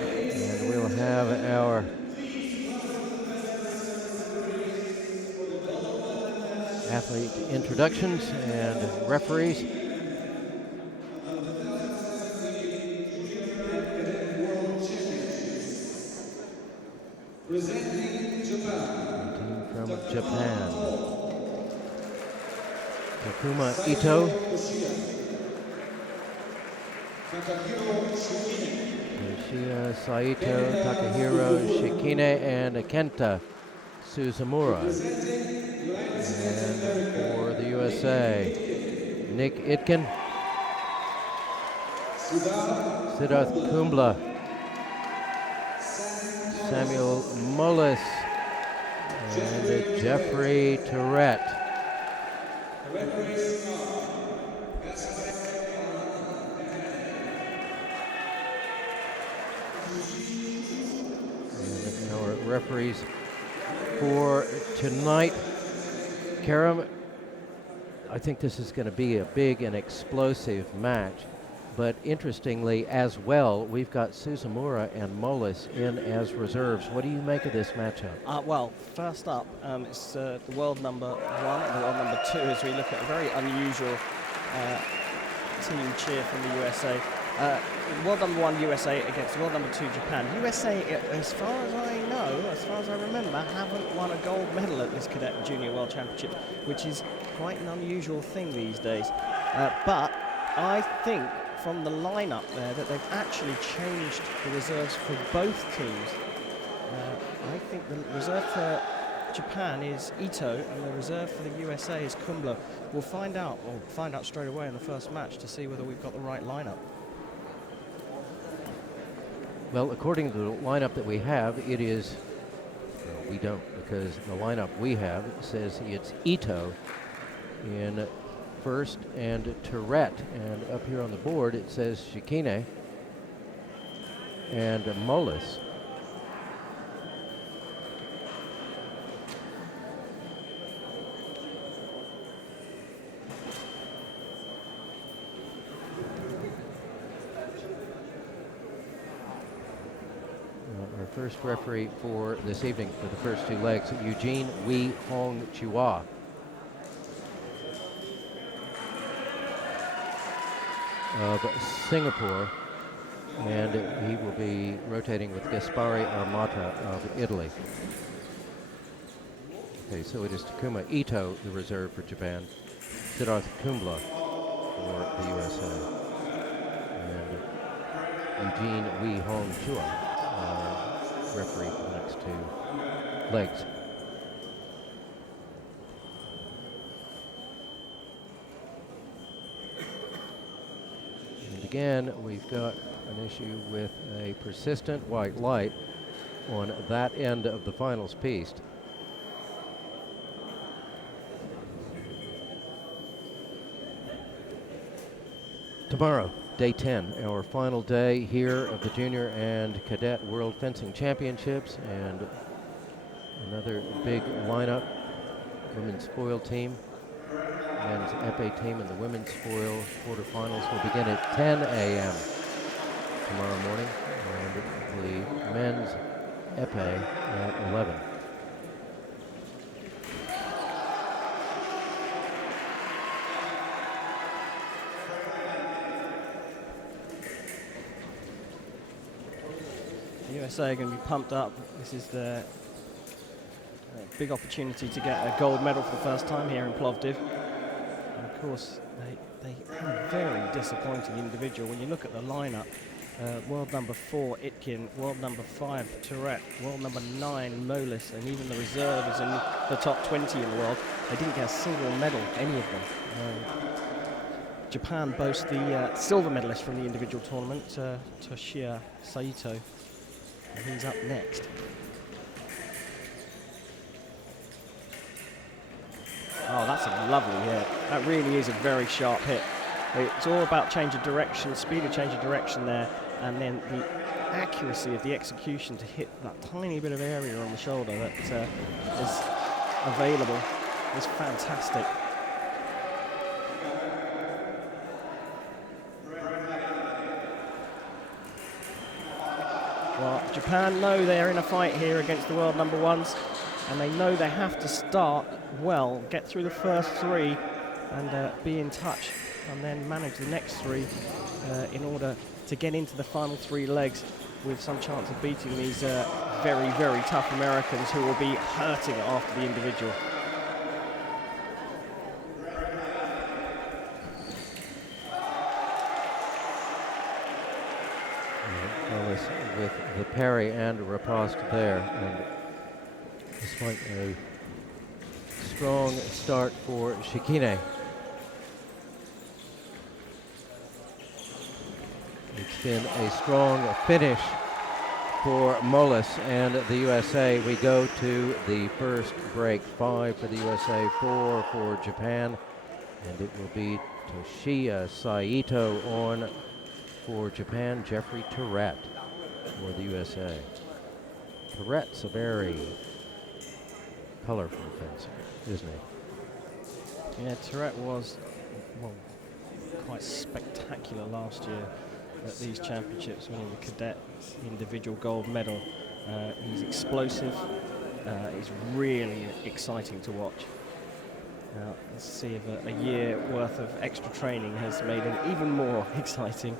And we'll have our athlete introductions and referees. Presenting Japan. The team from Japan. Takuma Ito. Yoshia Saito, Takahiro Shikine, and Kenta Suzumura. And for the USA, Nick Itkin, Siddharth Kumbla, Samuel Mullis, and Jeffrey Tourette. And our referees for tonight. Karam, I think this is going to be a big and explosive match. But interestingly, as well, we've got Suzumura and Mullis in as reserves. What do you make of this matchup? Well, first up, it's the world number 1 and the world number 2 as we look at a very unusual team cheer from the USA. World number 1 USA against world number 2 Japan. USA, as far as I know, as far as I remember, haven't won a gold medal at this Cadet and Junior World Championship, which is quite an unusual thing these days. But I think from the lineup there that they've actually changed the reserves for both teams. I think the reserve for Japan is Ito and the reserve for the USA is Kumbla. We'll find out straight away in the first match to see whether we've got the right lineup. Well, according to the lineup that we have, it is, well, we don't, because the lineup we have says it's Ito in first and Tourette. And up here on the board it says Shikine and Mullis. Our first referee for this evening for the first 2 legs, Eugene Wee Hong Chua. Of Singapore, and he will be rotating with Gaspari Armata of Italy. Okay, so it is Takuma Ito, the reserve for Japan, Siddharth Kumbla for the USA, and Eugene Wee Hong Chua, referee for the next 2 legs. Again, we've got an issue with a persistent white light on that end of the finals piece. Tomorrow, day 10, our final day here of the Junior and Cadet World Fencing Championships, and another big lineup. Women's foil team, men's epee team, and the women's foil quarterfinals will begin at 10 a.m. tomorrow morning, and the men's epee at 11. The USA are going to be pumped up. This is the big opportunity to get a gold medal for the first time here in Plovdiv. And of course, they have a very disappointing individual. When you look at the lineup, world number 4, Itkin, world number 5, Tourette, world number 9, Molis, and even the reserve is in the top 20 in the world. They didn't get a single medal, any of them. Japan boasts the silver medalist from the individual tournament, Yoshia Saito, and he's up next. Oh, that's a lovely hit. That really is a very sharp hit. It's all about change of direction, speed of change of direction there, and then the accuracy of the execution to hit that tiny bit of area on the shoulder that is available is fantastic. Well, Japan know they're in a fight here against the world number ones, and they know they have to start well, get through the first three, and be in touch, and then manage the next three in order to get into the final three legs with some chance of beating these very, very tough Americans who will be hurting after the individual. Wallace with the parry and riposte there, and despite a strong start for Shikine, it's been a strong finish for Molas and the USA. We go to the first break. 5 for the USA, 4 for Japan, and it will be Toshiya Saito on for Japan, Jeffrey Tourette for the USA. Tourette's a very colorful fencer, isn't he? Yeah, Tourette was, well, quite spectacular last year at these championships, winning the cadet individual gold medal. He's explosive. He's really exciting to watch. Now, let's see if a year worth of extra training has made him even more exciting.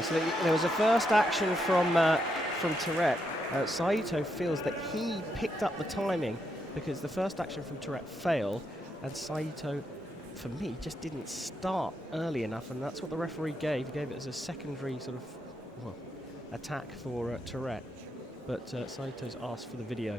So there was a first action from Tourette. Saito feels that he picked up the timing because the first action from Tourette failed, and Saito, for me, just didn't start early enough, and that's what the referee gave. He gave it as a secondary sort of, well, attack for Tourette, but Saito's asked for the video.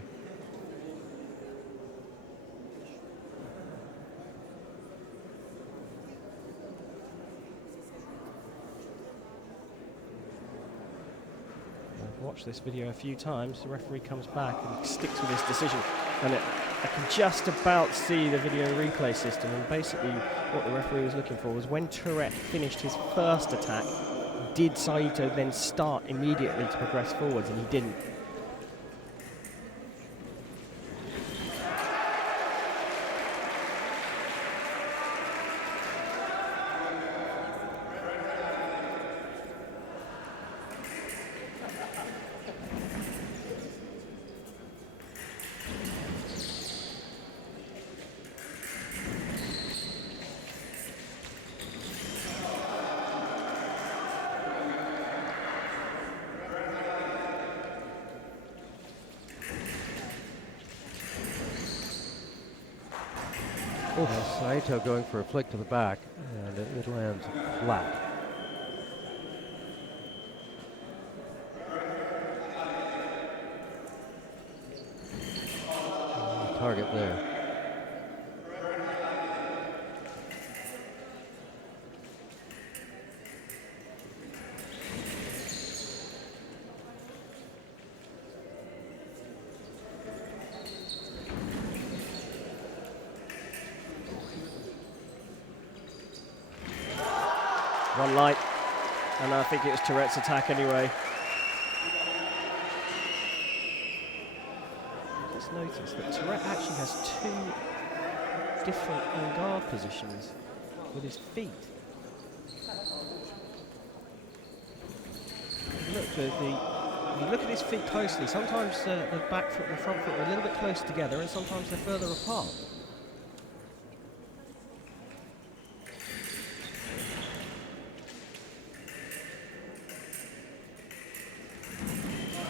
Watched this video a few times. The referee comes back and sticks with his decision, and I can just about see the video replay system, and basically what the referee was looking for was when Tourette finished his first attack, did Saito then start immediately to progress forwards, and he didn't. Saito going for a flick to the back, and it lands flat. Target there. One light, and I think it was Tourette's attack anyway. Just notice that Tourette actually has two different on-guard positions with his feet. If you look at his feet closely, sometimes the back foot and the front foot are a little bit close together, and sometimes they're further apart.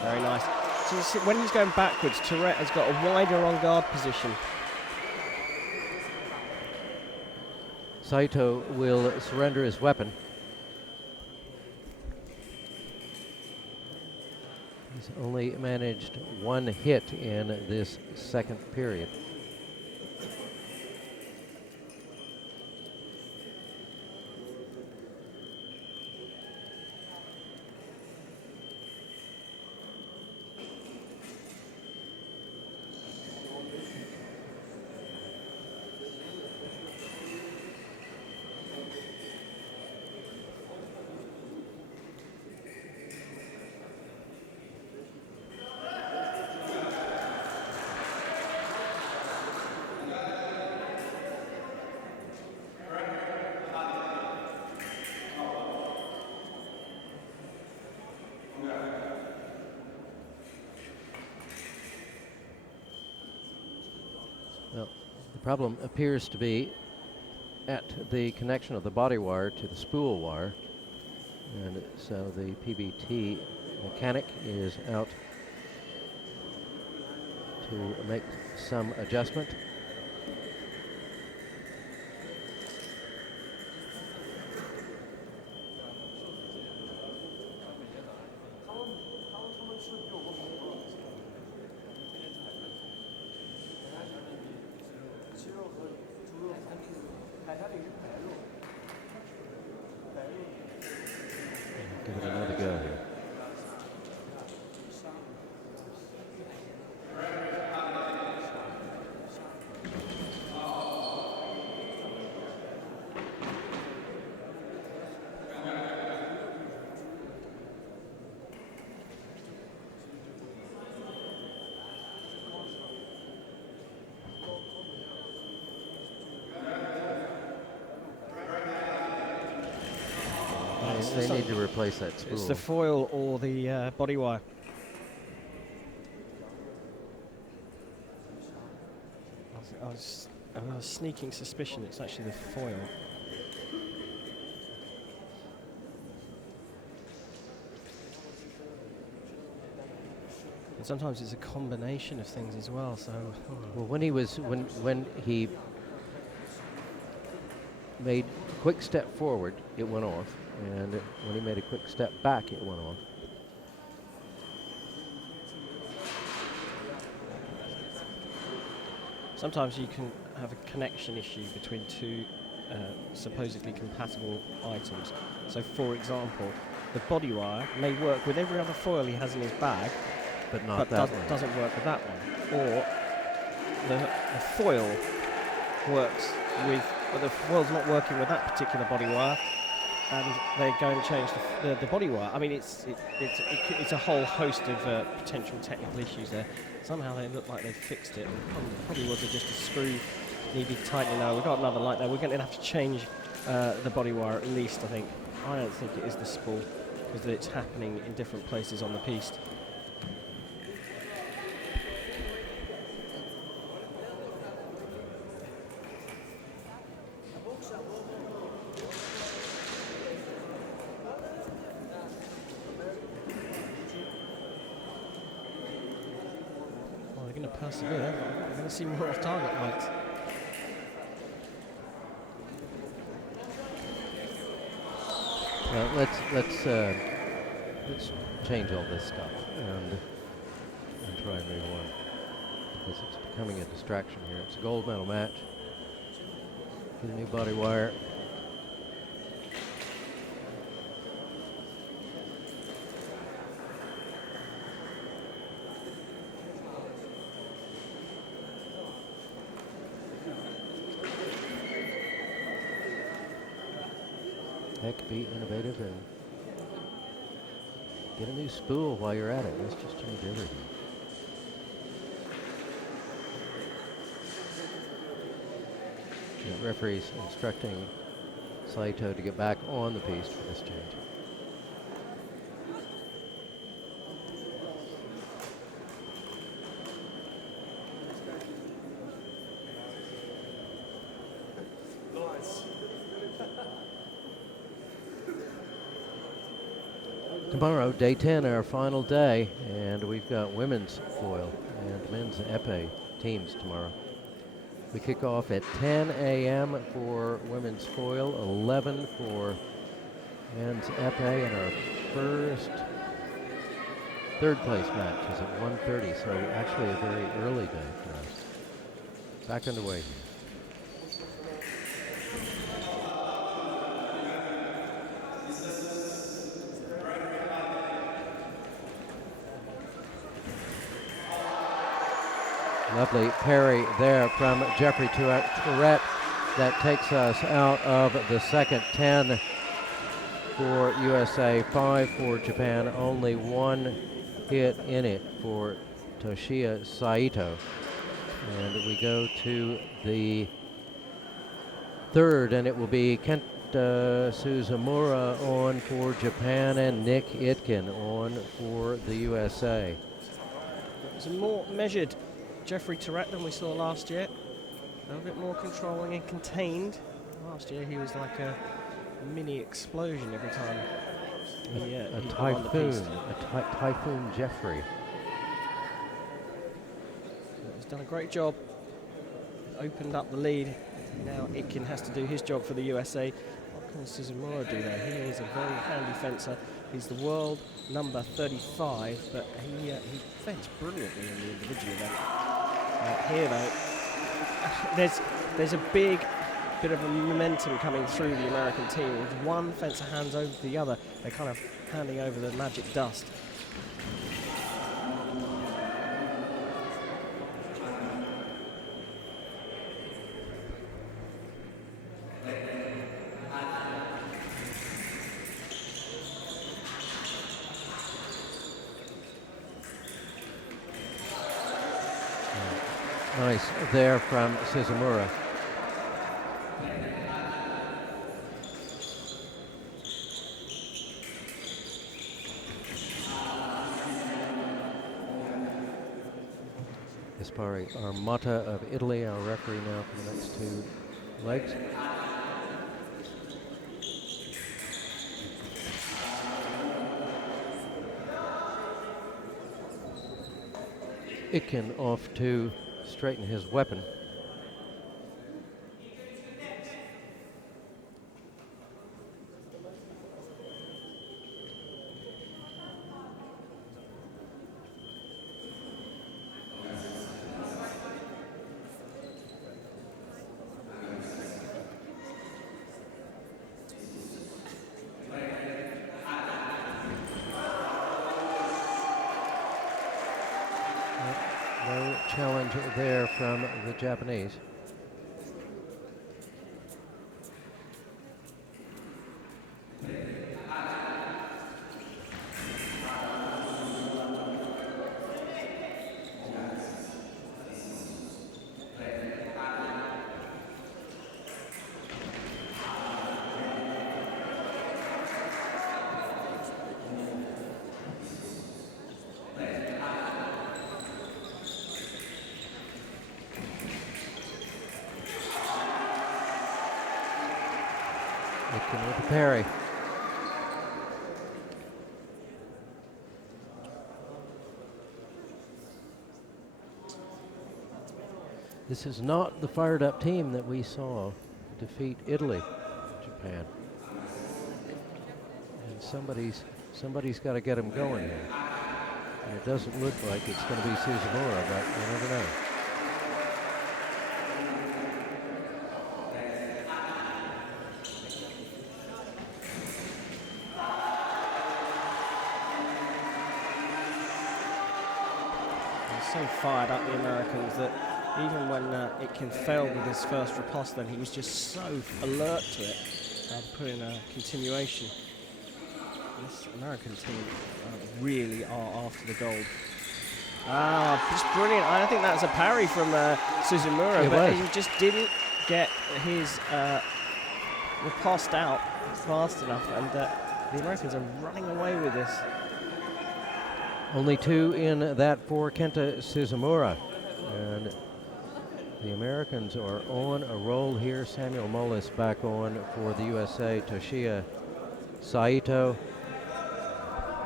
Very nice. So you see, when he's going backwards, Tourette has got a wider on-guard position. Saito will surrender his weapon. He's only managed one hit in this second period. problem appears to be at the connection of the body wire to the spool wire. And so the PBT mechanic is out to make some adjustment. Give it another go here. They need to replace that spool. It's the foil or the body wire. I was a sneaking suspicion it's actually the foil. And sometimes it's a combination of things as well. So, well, when he made a quick step forward, it went off, and when he made a quick step back, it went off. sometimes you can have a connection issue between two supposedly compatible items. So, for example, the body wire may work with every other foil he has in his bag, but not that one. Doesn't work with that one. Or the foil works with, but the foil's not working with that particular body wire, and they go and change the body wire. I mean, it's a whole host of potential technical issues there. Somehow they look like they fixed it. Probably was just a screw needed tightening. Now we've got another light there. We're going to have to change the body wire at least, I think. I don't think it is the spool, because it's happening in different places on the piece. Well, they're going to persevere. We're going to see more off target lights. Let's change all this stuff and try and move on, because it's becoming a distraction here. It's a gold medal match. Get a new body wire. Heck, be innovative and get a new spool while you're at it. Let's just change everything. The referee's instructing Saito to get back on the piece for this change. Tomorrow, day 10, our final day, and we've got women's foil and men's épée teams tomorrow. We kick off at 10 a.m. for women's foil, 11 for men's épée, and our third place match is at 1:30, so actually a very early day for us. Back underway here. Lovely parry there from Jeffrey Tourette. That takes us out of the second 10 for USA, 5 for Japan. Only one hit in it for Toshiya Saito. And we go to the third, and it will be Kenta Suzumura on for Japan and Nick Itkin on for the USA. It's a more measured Jeffrey Tourette than we saw last year. A little bit more controlling and contained. Last year he was like a mini explosion every time. A typhoon, Typhoon Jeffrey. He's done a great job. Opened up the lead. Now Itkin has to do his job for the USA. What can Suzumura do there? He is a very handy fencer. He's the world number 35, but he fenced brilliantly in the individual event. Here though, there's a big bit of a momentum coming through the American team. If one fencer hands over to the other, they're kind of handing over the magic dust. Nice there from Suzumura. Gaspari Armata of Italy, our referee now for the next two legs. Itkin off to straighten his weapon. No challenge there from the Japanese. Itkin with the parry. This is not the fired up team that we saw defeat Italy, Japan. And somebody's got to get them going here. And it doesn't look like it's going to be Suzumura, but you never know. So fired up, the Americans, that even when Itkin failed with his first riposte, then he was just so alert to it, putting a continuation. This American team really are after the gold. Just brilliant. I think that was a parry from Suzumura, but he just didn't get his riposte out fast enough, and the Americans are running away with this. Only two in that for Kenta Suzumura. And the Americans are on a roll here. Samuel Mullis back on for the USA. Toshiya Saito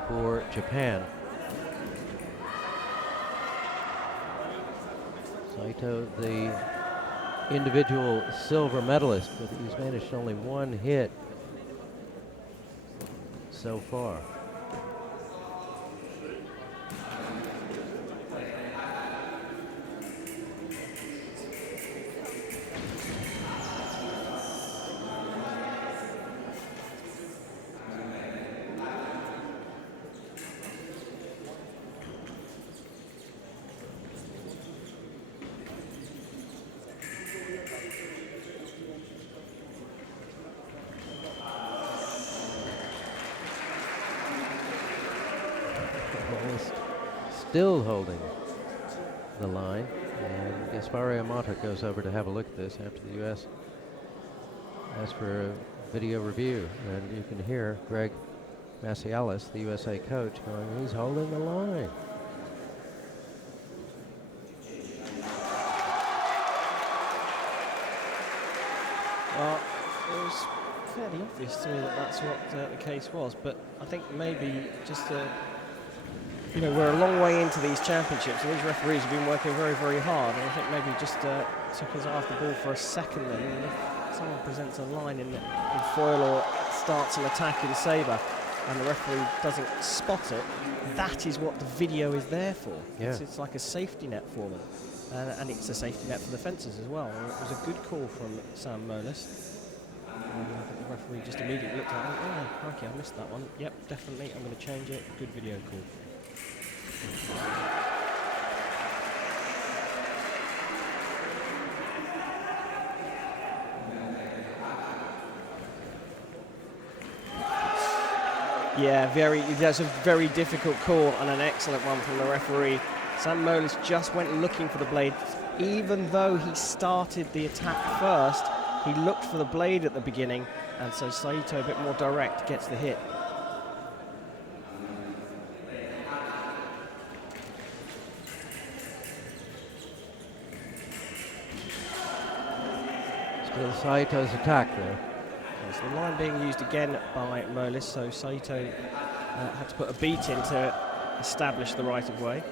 for Japan. Saito, the individual silver medalist, but he's managed only one hit so far. Still holding the line, and Gaspari Armata goes over to have a look at this after the U.S. asked for a video review, and you can hear Greg Macialis, the USA coach, going, he's holding the line. pretty obvious to me that that's what the case was. But I think maybe just, you know, we're a long way into these championships, and these referees have been working very, very hard. And I think maybe just took his eye off the ball for a second then. And if someone presents a line in foil or starts an attack in sabre, and the referee doesn't spot it, that is what the video is there for. Yeah. It's like a safety net for them. And it's a safety net for the fencers as well. And it was a good call from Sam Molis. I think the referee just immediately looked at it. Oh, crikey, I missed that one. Yep, definitely, I'm going to change it. Good video call. Yeah, that's a very difficult call and an excellent one from the referee. Sam Molis just went looking for the blade. Even though he started the attack first, he looked for the blade at the beginning, and so Saito, a bit more direct, gets the hit. Still Saito's attack there. So the line being used again by Molis, so Saito had to put a beat in to establish the right of way.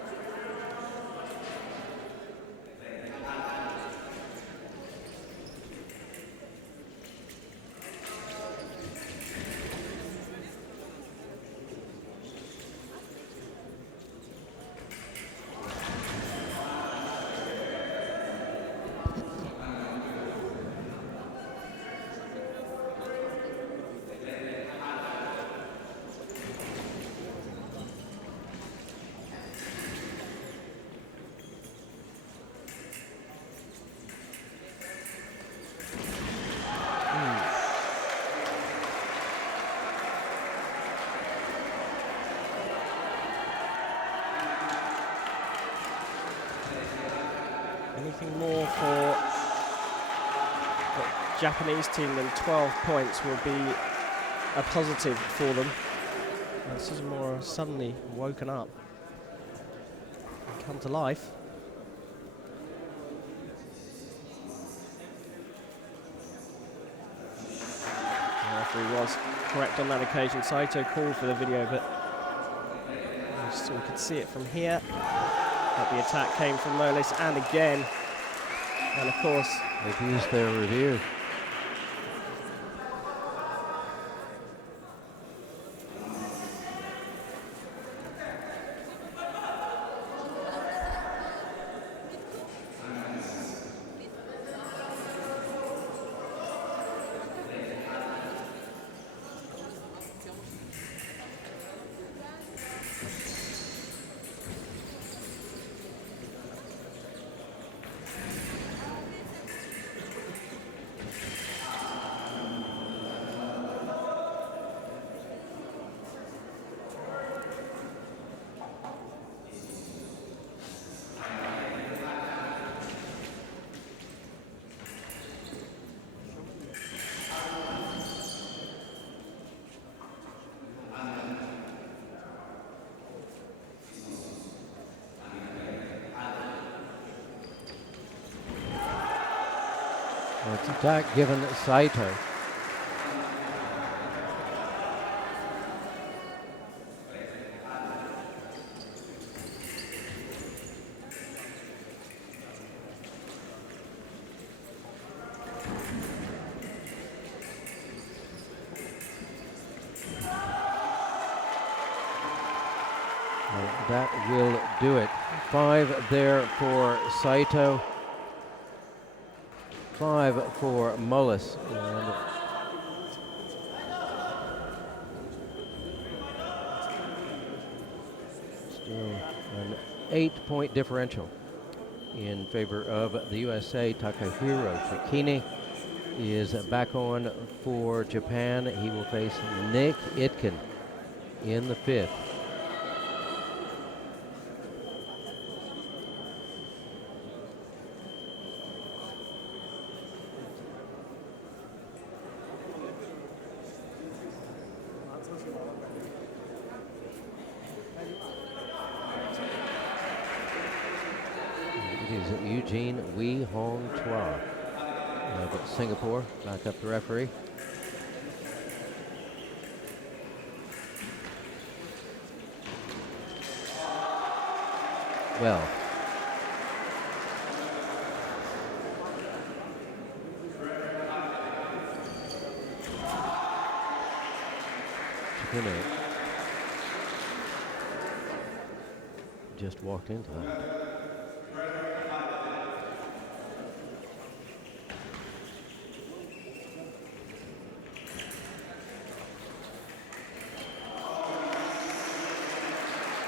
Anything more for the Japanese team than 12 points will be a positive for them. Suzumura suddenly woken up and come to life. The referee was correct on that occasion. Saito called for the video, but we could see it from here. But the attack came from Molis, and again, and of course, they've used their review. It's attack given Saito. That will do it. 5 there for Saito. 5 for Molis. And still an 8-point differential in favor of the USA. Takahiro Shikini is back on for Japan. He will face Nick Itkin in the 5th. It is Eugene Wee Hong Chua of Singapore, back up the referee. well. Shikine just walked into that.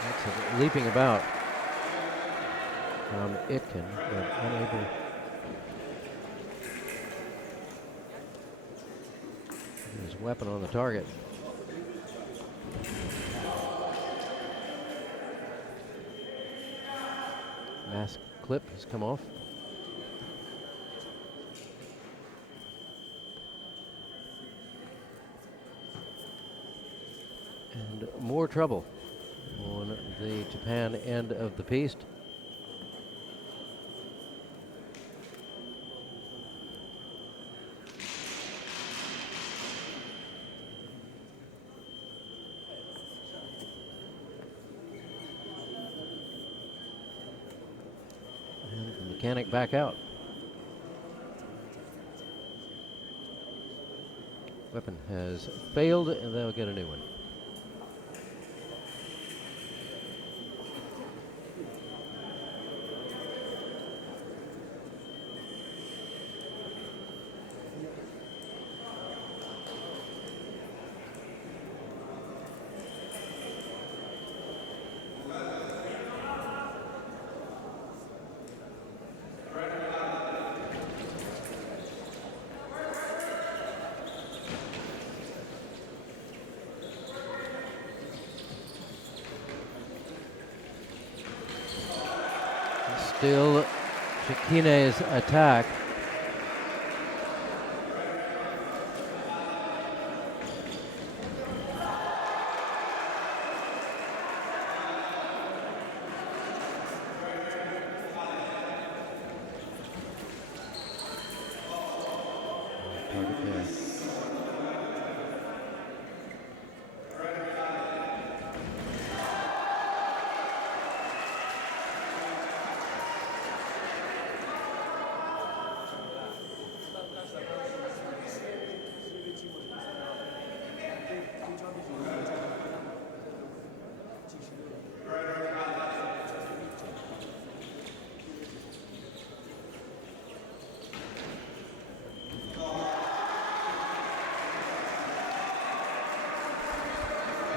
That's a leaping about from Itkin, but unable to his weapon on the target. Mask clip has come off. And more trouble on the Japan end of the piste. And the mechanic back out. Weapon has failed, and they'll get a new one. Still Shikine's attack. Target there.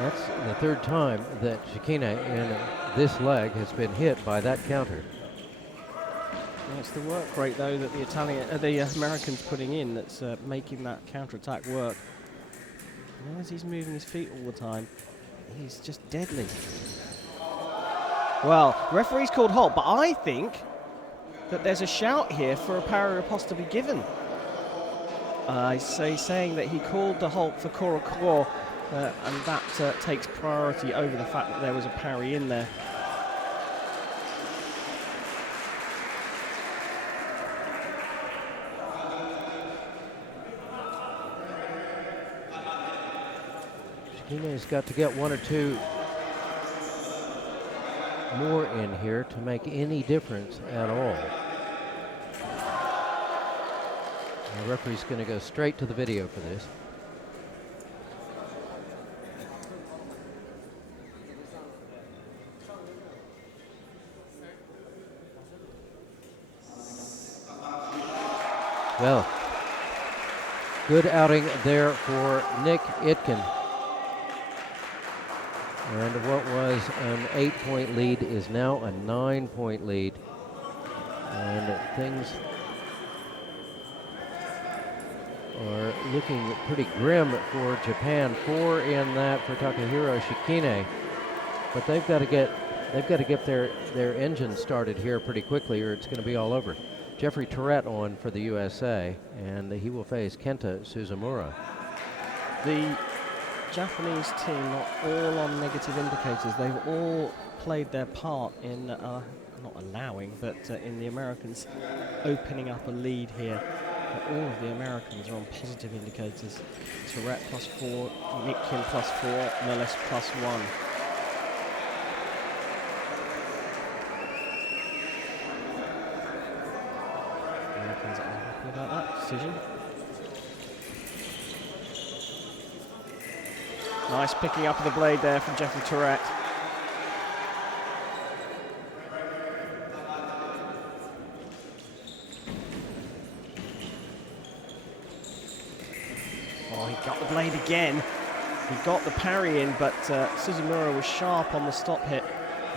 That's the third time that Shikine in this leg has been hit by that counter. Well, it's the work rate, though, that the American's putting in that's making that counter-attack work. And as he's moving his feet all the time, he's just deadly. Well, referee's called halt, but I think that there's a shout here for a parry riposte to be given. Saying that he called the halt for Korokoro, and that takes priority over the fact that there was a parry in there. Shikine's got to get one or two more in here to make any difference at all. The referee's going to go straight to the video for this. Well, good outing there for Nick Itkin. And what was an 8-point lead is now a 9-point lead. And things are looking pretty grim for Japan. 4 in that for Takahiro Shikine. But they've got to get their engine started here pretty quickly, or it's going to be all over. Jeffrey Tourette on for the USA, and he will face Kenta Suzumura. The Japanese team are all on negative indicators. They've all played their part in, not allowing, but in the Americans opening up a lead here. But all of the Americans are on positive indicators. Tourette +4, Mitkin +4, Mellis +1. Nice picking up of the blade there from Jeffrey Tourette. Oh, he got the blade again. He got the parry in, but Suzumura was sharp on the stop hit,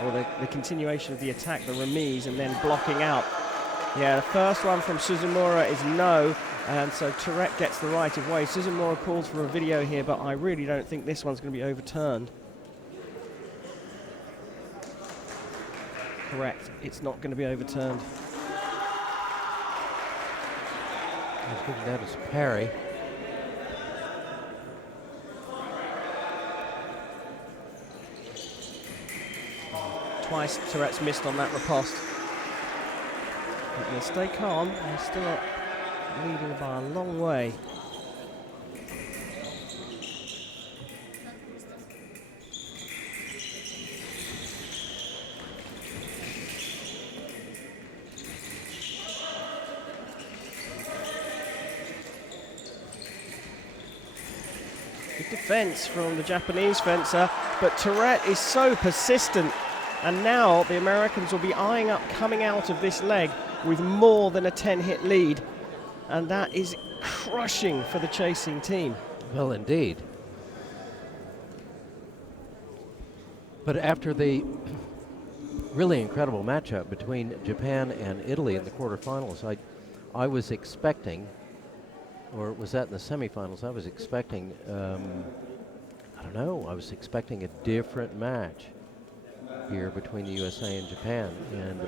or the continuation of the attack, the remise, and then blocking out. Yeah, the first one from Suzumura is no, and so Tourette gets the right of way. Suzumura calls for a video here, but I really don't think this one's going to be overturned. Correct, it's not going to be overturned. I think that is parry. Twice Tourette's missed on that riposte. But they'll stay calm, they're still leading by a long way. Good defense from the Japanese fencer, but Tourette is so persistent. And now the Americans will be eyeing up coming out of this leg with more than a 10-hit lead. And that is crushing for the chasing team. Well, indeed. But after the really incredible matchup between Japan and Italy in the quarterfinals, I was expecting, or was that in the semifinals? I was expecting, I don't know, I was expecting a different match here between the USA and Japan, and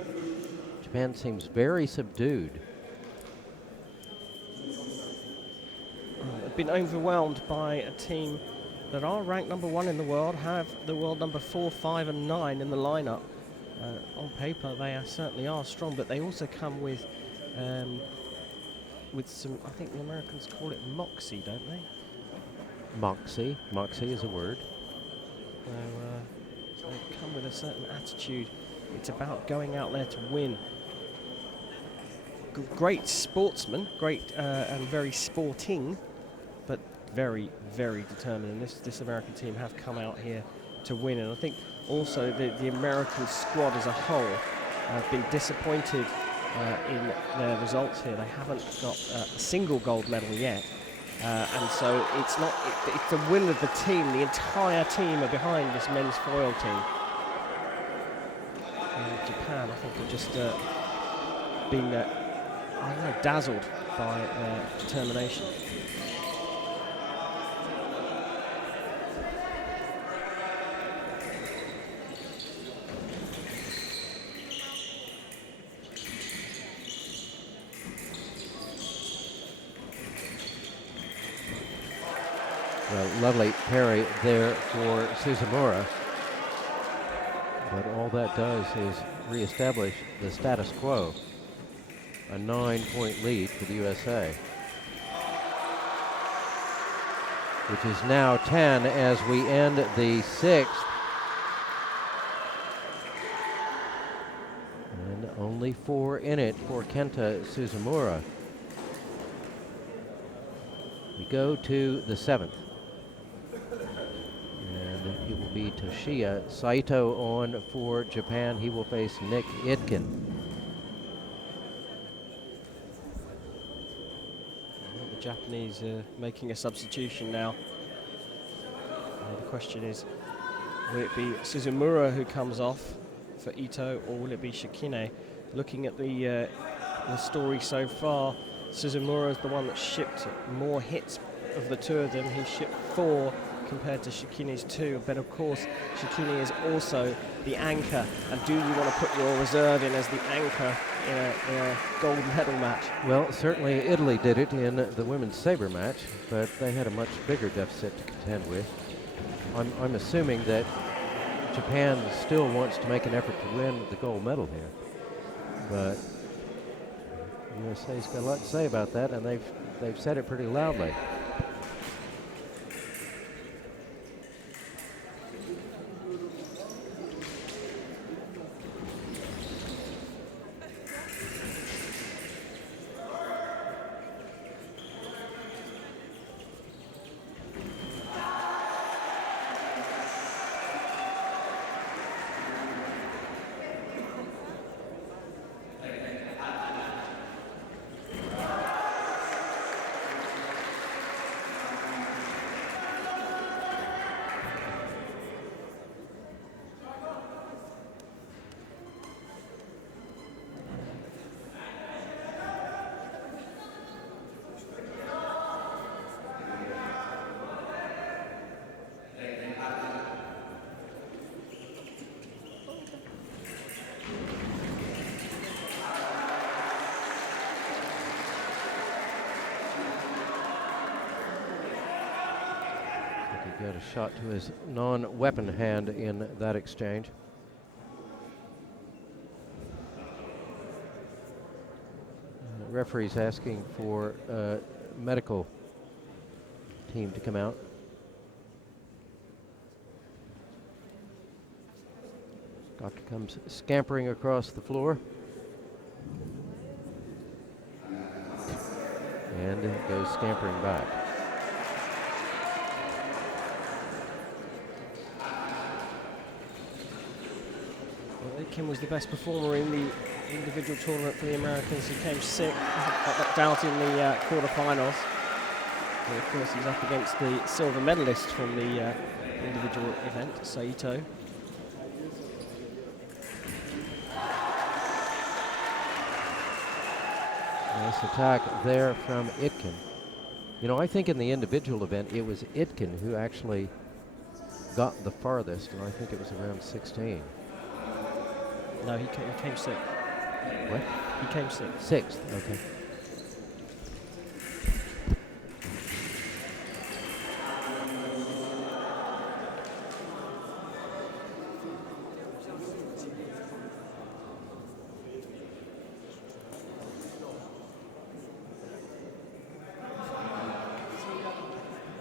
Japan seems very subdued. They've been overwhelmed by a team that are ranked #1 in the world, have the world number 4, 5 and 9 in the lineup. On paper they certainly are strong, but they also come with some, I think the Americans call it moxie, don't they? Moxie is a word. So they come with a certain attitude. It's about going out there to win. Great sportsmen, great and very sporting, but very, very determined. And this American team have come out here to win. And I think also the American squad as a whole have been disappointed in their results here. They haven't got a single gold medal yet. And so it's the will of the team. The entire team are behind this men's foil team. And Japan, I think, have just been I don't know, dazzled by their determination. Well, lovely parry there for Suzumura. But all that does is reestablish the status quo. A 9-point lead for the USA, which is now 10 as we end the 6th. And only 4 in it for Kenta Suzumura. We go to the 7th. And it will be Toshiya Saito on for Japan. He will face Nick Itkin. Japanese making a substitution now. The question is, will it be Suzumura who comes off for Ito, or will it be Shikine? Looking at the story so far, Suzumura is the one that shipped more hits of the two of them. He shipped 4 compared to Shikine's 2, but of course Shikine is also the anchor, and do you want to put your reserve in as the anchor in a gold medal match? Well, certainly Italy did it in the women's saber match, but they had a much bigger deficit to contend with. I'm assuming that Japan still wants to make an effort to win the gold medal here, but USA's got a lot to say about that, and they've said it pretty loudly. He got a shot to his non-weapon hand in that exchange. Referee's asking for a medical team to come out. Doctor comes scampering across the floor. And goes scampering back. Well, Aitken was the best performer in the individual tournament for the Americans. He came sick, got knocked out in the quarterfinals. And of course, he's up against the silver medalist from the individual event, Saito. Nice attack there from Aitken. You know, I think in the individual event, it was Aitken who actually got the farthest, and I think it was around 16. No, he came sixth. What? He came sixth. Sixth, okay.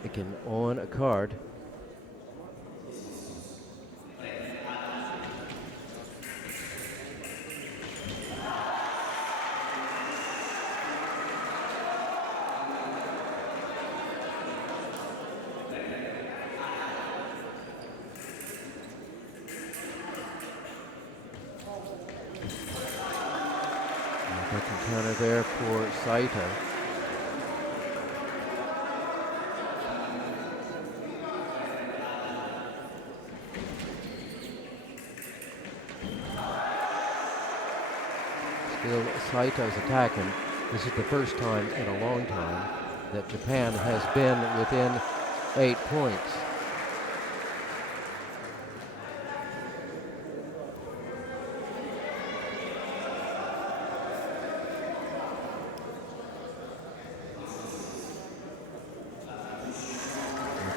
Aitken on a card. Counter there for Saito. Still Saito's attacking. This is the first time in a long time that Japan has been within 8 points.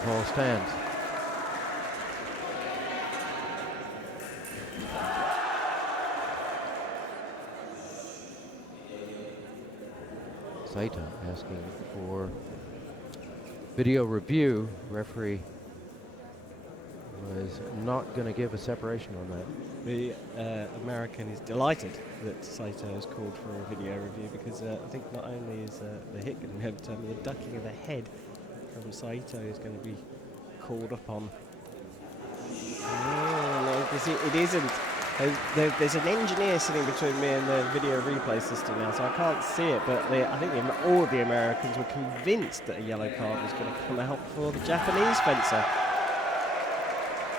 Call stands. Saito asking for video review. Referee was not going to give a separation on that. The American is delighted that Saito has called for a video review because I think not only is the hit going to be overturned, but the ducking of the head from Saito is going to be called upon. Oh, no, it isn't. There's an engineer sitting between me and the video replay system now, so I can't see it, but I think all of the Americans were convinced that a yellow card was going to come out for the Japanese fencer.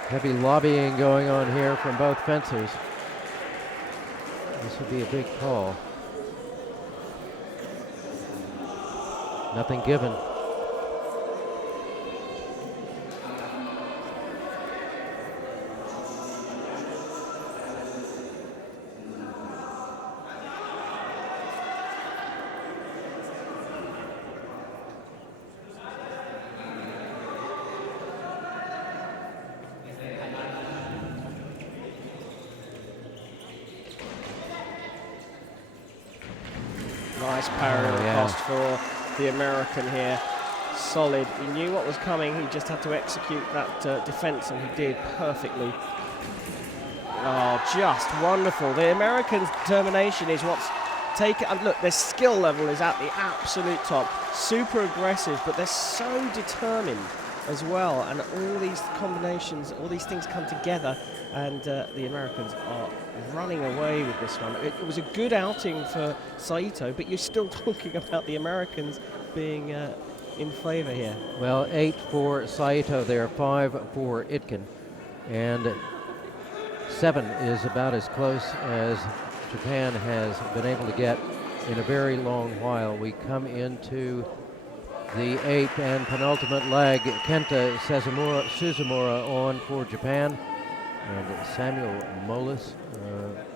Heavy lobbying going on here from both fencers. This would be a big call. Nothing given. Nice parry cost for the American here. Solid. He knew what was coming. He just had to execute that defense, and he did perfectly. Oh, just wonderful. The Americans' determination is what's taken. And look, their skill level is at the absolute top. Super aggressive, but they're so determined as well. And all these combinations, all these things come together, and the Americans are running away with this one. It was a good outing for Saito, but you're still talking about the Americans being in favor here. Well, 8 for Saito there, 5 for Aitken, and 7 is about as close as Japan has been able to get in a very long while. We come into the 8th and penultimate leg. Kenta Suzumura on for Japan, and Samuel Molis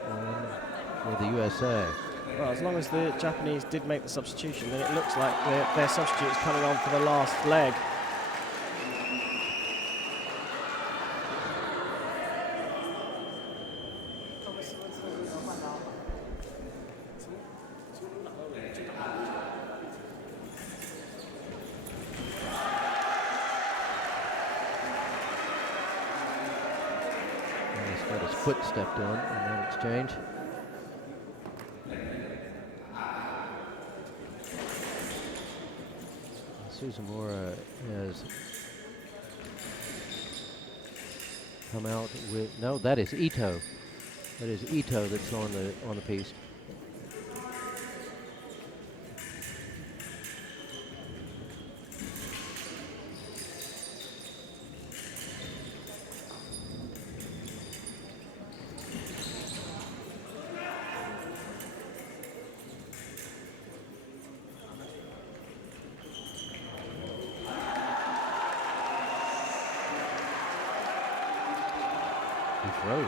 on for the USA. Well, as long as the Japanese did make the substitution, then it looks like their substitute is coming on for the last leg. got his foot stepped on in that exchange. Suzumura has come out with, no, that is Ito. That is Ito that's on the piece. He froze.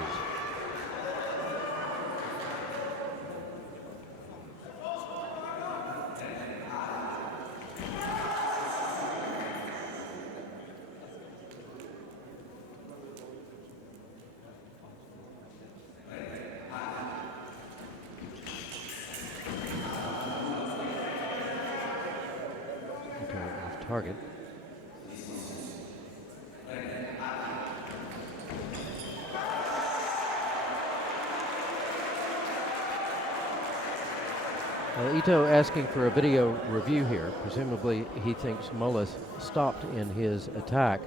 Okay, off target. Ito asking for a video review here. Presumably he thinks Mullis stopped in his attack.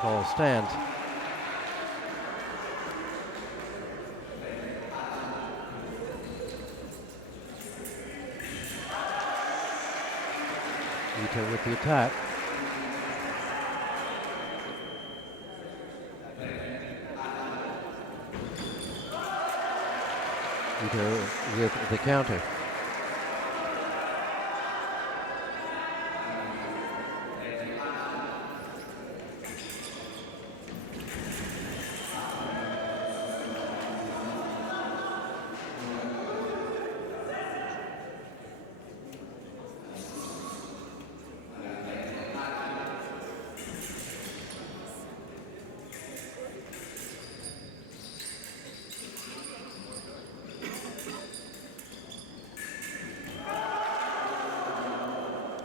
Call stands. Ito with the attack. Ito with the counter.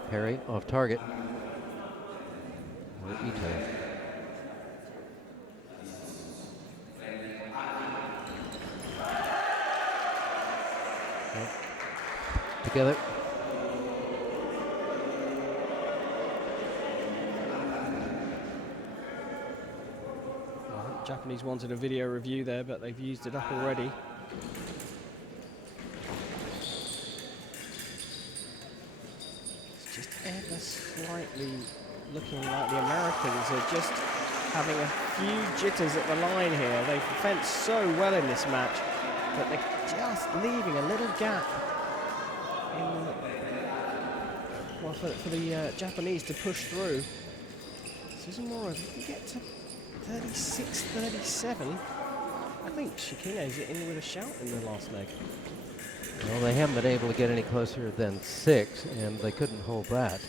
Parry off target. Or Ito. Yep. Together. Well, Japanese wanted a video review there, but they've used it up already. Just ever slightly looking like the Americans are just having a few jitters at the line here. They've fenced so well in this match, but they're just leaving a little gap in, well, for the Japanese to push through. Suzumura, if we can get to 36, 37, I think Shikine's in with a shout in the last leg. Well, they haven't been able to get any closer than 6, and they couldn't hold that.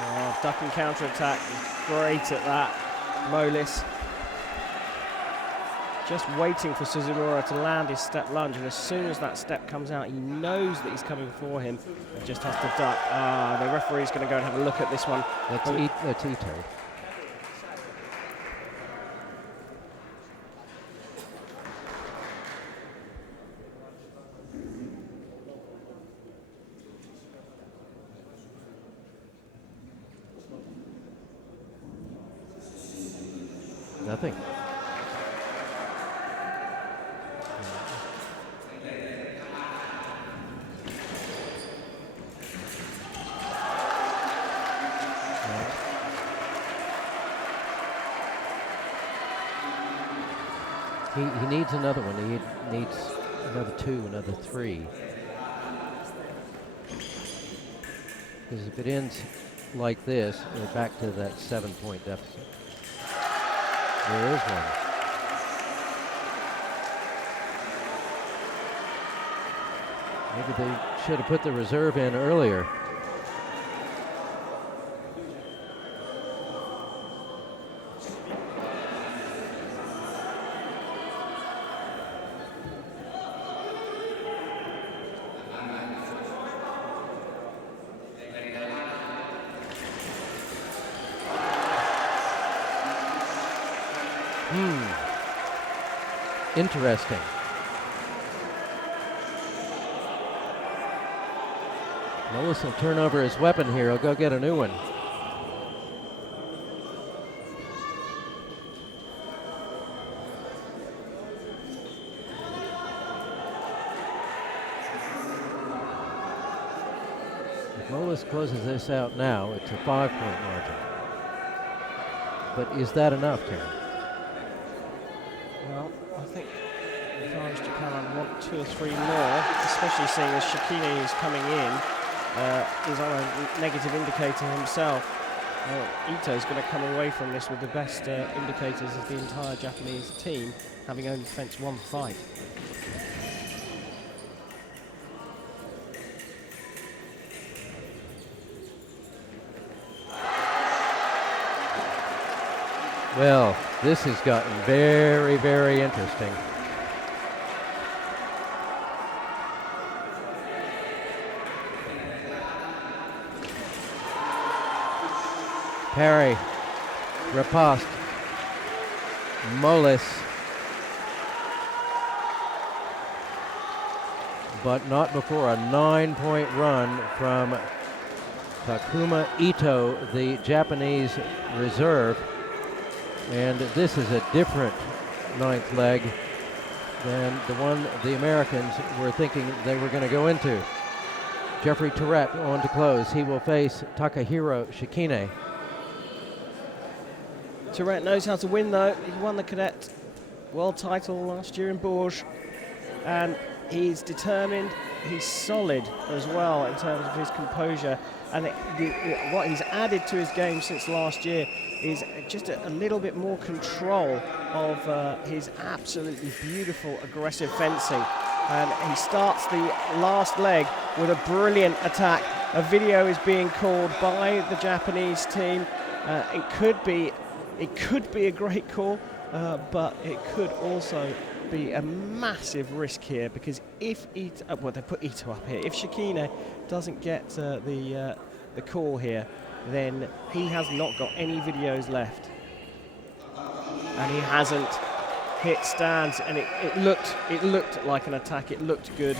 Oh, duck and counter attack, great at that. Molis just waiting for Suzumura to land his step lunge, and as soon as that step comes out, he knows that he's coming for him and just has to duck. The referee's going to go and have a look at this one. That's Ito. Nothing. He needs another one. He needs another 2, another 3. Because if it ends like this, we're back to that 7-point deficit. There is one. Maybe they should have put the reserve in earlier. Interesting. Mullis will turn over his weapon here. He'll go get a new one. If Mullis closes this out now, it's a 5-point margin. But is that enough, Karen? Well, I think as far as Japan, I'd want 2 or 3 more, especially seeing as Shikine is coming in, is on a negative indicator himself. Ito's going to come away from this with the best indicators of the entire Japanese team, having only fenced 1 fight. Well, this has gotten very, very interesting. Parry, riposte, Mullis, but not before a 9-point run from Takuma Ito, the Japanese reserve. And this is a different 9th leg than the one the Americans were thinking they were going to go into. Jeffrey Tourette on to close. He will face Takahiro Shikine. Tourette knows how to win, though. He won the cadet world title last year in Bourges, and he's determined. He's solid as well in terms of his composure, and what he's added to his game since last year is just a little bit more control of his absolutely beautiful aggressive fencing. And he starts the last leg with a brilliant attack. A video is being called by the Japanese team. It could be a great call, but it could also be a massive risk here, because if Ito, well, they put Ito up here. If Shikine doesn't get the call here, then he has not got any videos left, and he hasn't hit stands, and it looked like an attack. It looked good.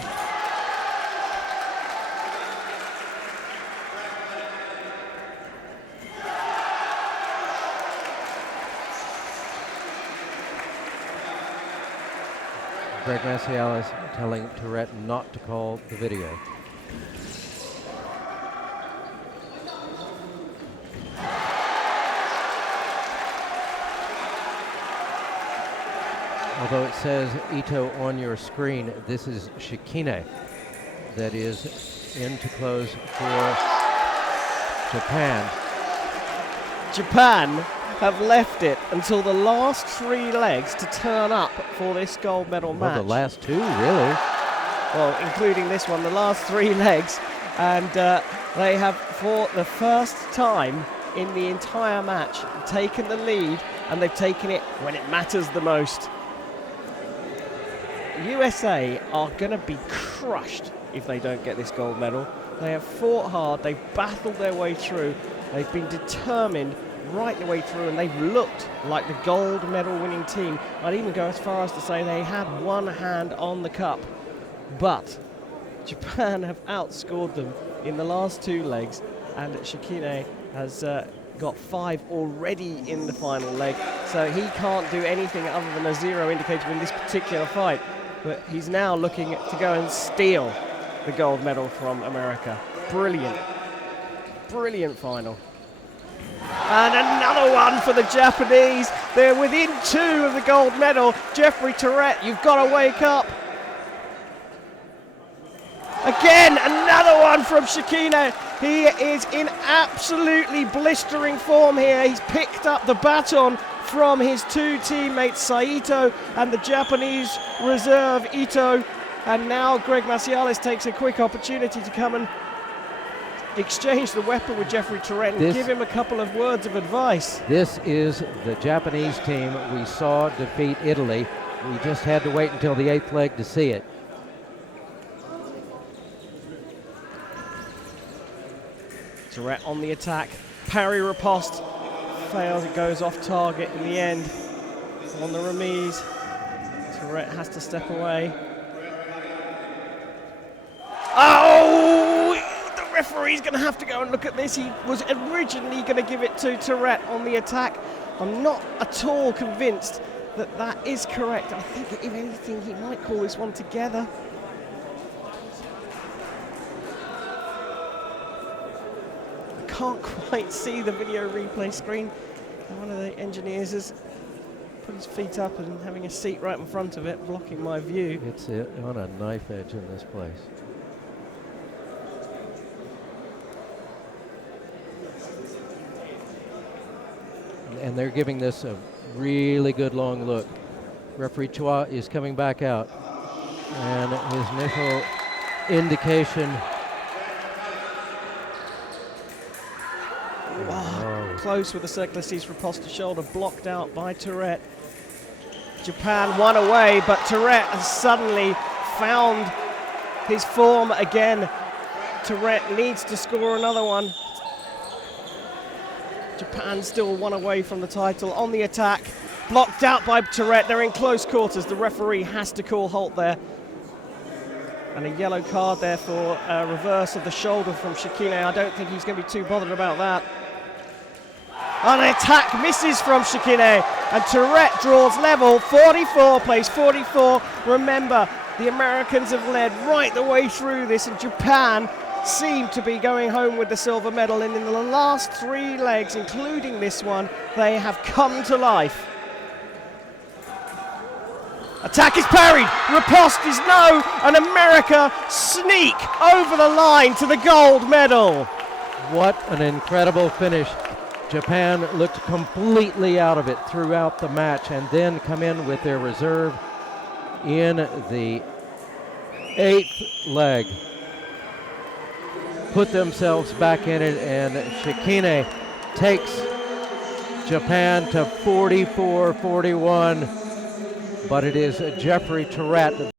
Greg Macialis telling Tourette not to call the video. Although it says Ito on your screen, this is Shikine that is in to close for Japan. Japan have left it until the last 3 legs to turn up for this gold medal match. The last 2, really? Well, including this one, the last 3 legs. And they have, for the first time in the entire match, taken the lead, and they've taken it when it matters the most. USA are going to be crushed if they don't get this gold medal. They have fought hard, they've battled their way through, they've been determined right the way through, and they've looked like the gold medal winning team. I'd even go as far as to say they had one hand on the cup. But Japan have outscored them in the last 2 legs, and Shikine has got 5 already in the final leg, so he can't do anything other than a 0 indicator in this particular fight. But he's now looking to go and steal the gold medal from America. Brilliant. Brilliant final. And another one for the Japanese. They're within 2 of the gold medal. Jeffrey Tourette, you've got to wake up. Again, another one from Shikine. He is in absolutely blistering form here. He's picked up the baton from his 2 teammates, Saito and the Japanese reserve, Ito. And now Greg Macialis takes a quick opportunity to come and exchange the weapon with Jeffrey Tourette and give him a couple of words of advice. This is the Japanese team we saw defeat Italy. We just had to wait until the 8th leg to see it. Tourette on the attack. Parry riposte fails, it goes off target in the end. On the remise, Tourette has to step away. Oh! The referee's going to have to go and look at this. He was originally going to give it to Tourette on the attack. I'm not at all convinced that that is correct. I think, if anything, he might call this one together. I can't quite see the video replay screen. One of the engineers has put his feet up and having a seat right in front of it, blocking my view. It's on a knife edge in this place. And they're giving this a really good long look. Referee Chua is coming back out, and his initial indication. Close with the circulacies riposte shoulder, blocked out by Tourette. Japan one away, but Tourette has suddenly found his form again. Tourette needs to score another one. Japan still one away from the title. On the attack, blocked out by Tourette. They're in close quarters. The referee has to call halt there. And a yellow card there for a reverse of the shoulder from Shikine. I don't think he's going to be too bothered about that. An attack misses from Shikine, and Tourette draws level. 44, plays 44. Remember, the Americans have led right the way through this, and Japan seem to be going home with the silver medal. And in the last 3 legs, including this one, they have come to life. Attack is parried, riposte is no, and America sneak over the line to the gold medal. What an incredible finish. Japan looked completely out of it throughout the match, and then come in with their reserve in the 8th leg. Put themselves back in it, and Shikine takes Japan to 44-41. But it is Jeffrey Tourette